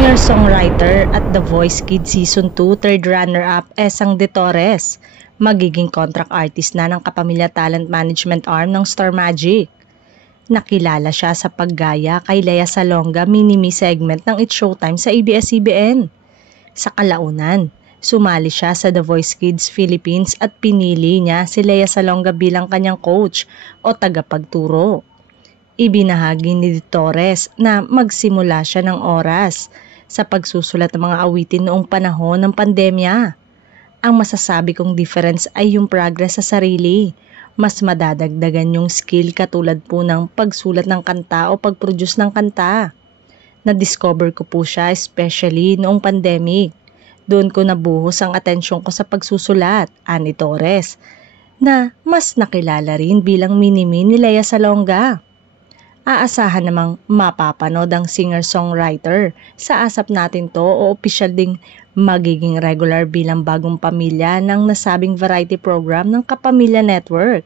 Singer-songwriter at The Voice Kids Season 2 third runner-up Esang De Torres, magiging contract artist na ng Kapamilya Talent Management Arm ng Star Magic. Nakilala siya sa paggaya kay Lea Salonga mini-me segment ng It's Showtime sa ABS-CBN. Sa kalaunan, sumali siya sa The Voice Kids Philippines at pinili niya si Lea Salonga bilang kanyang coach o tagapagturo. Ibinahagi ni De Torres na magsimula siya ng oras sa pagsusulat ng mga awitin noong panahon ng pandemya. Ang masasabi kong difference ay yung progress sa sarili. Mas madadagdagan yung skill katulad po ng pagsulat ng kanta o pag-produce ng kanta. Na-discover ko po siya especially noong pandemic. Doon ko nabuhos ang atensyon ko sa pagsusulat, ani Torres, na mas nakilala rin bilang mini-me ni Lea Salonga. Aasahan namang mapapanood ang singer-songwriter sa Asap Natin To o opisyal ding magiging regular bilang bagong pamilya ng nasabing variety program ng Kapamilya Network.